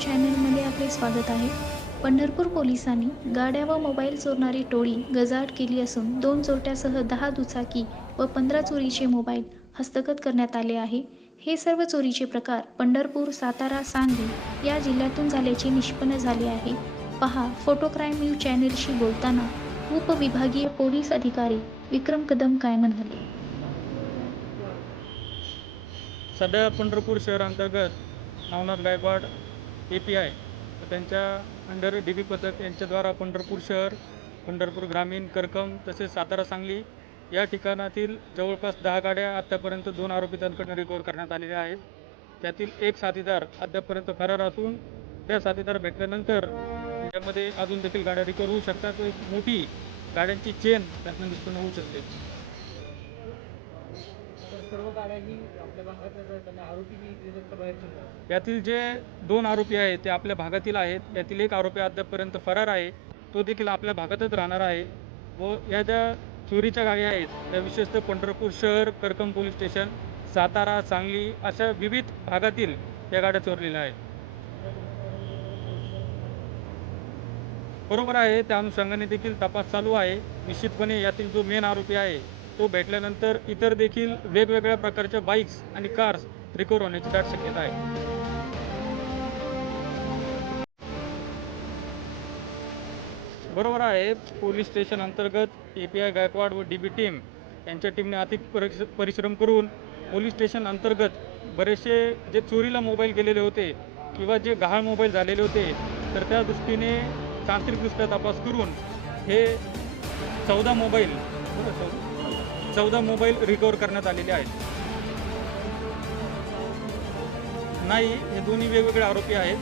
चॅनलमध्ये आपले स्वागत आहे. पंढरपूर पोलिसांनी गाड्या व मोबाईल चोरणारी टोळी गजाआड केली असून दोन चोरट्यासह दहा दुचाकी व पंधरा चोरीचे मोबाईल हस्तगत करण्यात आले आहे. हे सर्व चोरीचे प्रकार पंढरपूर सातारा सांगली या जिल्ह्यातून झाल्याचे निष्पन्न झाले आहे. पहा फोटो क्राईम न्यूज चॅनलशी बोलताना उपविभागीय पोलीस अधिकारी विक्रम कदम काय म्हणाले? सध्या पंढरपूर शहरांतर्गत Navnath Gaikwad A P I त्यांच्या अंडर डी बी पथक यांच्याद्वारा पंढरपूर शहर पंढरपूर ग्रामीण करकम तसेच सातारा सांगली या ठिकाणातील जवळपास दहा गाड्या आत्तापर्यंत दोन आरोपितांकडून रिकवर करण्यात आलेल्या आहेत. त्यातील एक साथीदार अद्यापपर्यंत फरार असून त्या साथीदार भेटल्यानंतर त्यामध्ये अजून देखील गाड्या रिकवर होऊ शकतात एक मोठी गाड्यांची चेन त्यातून निष्पन्न होऊ शकते सर्व गाड्या ही आपल्या भागातल्या आहेत आणि आरोपी बी त्याच्यात बाहेरचे आहेत. यातील जे दोन आरोपी आहेत ते आपल्या भागातील आहेत. यातील एक आरोपी अद्यापपर्यंत फरार आहे. तो देखील आपल्या भागातच राहणार आहे व या ज्या चोरीच्या गाड्या आहेत त्या विशेषतः पंढरपूर शहर करकम पोलीस स्टेशन सातारा सांगली अशा विविध भागातील या गाड्या चोरलेल्या आहेत. बरोबर आहे त्या अनुषंगाने देखील तपास चालू आहे. निश्चितपणे यातील जो मेन आरोपी आहे तो भेटल्यानंतर इतर देखील वेगवेगळ्या प्रकारच्या बाईक्स आणि कार्स रिकवर होण्याची दाट शक्यता आहे. बरोबर आहे पोलीस स्टेशन अंतर्गत ए पी आय गायकवाड व डी बी टीम यांच्या टीमने अधिक परिश परिश्रम करून पोलीस स्टेशन अंतर्गत बरेचसे जे चोरीला मोबाईल गेलेले होते किंवा जे गहाळ मोबाईल झालेले होते तर त्या दृष्टीने तांत्रिकदृष्ट्या तपास करून हे चौदा मोबाईल चौदा मोबाईल रिकवर करण्यात आलेले आहेत. नाही हे दोन्ही वेगवेगळे आरोपी आहेत.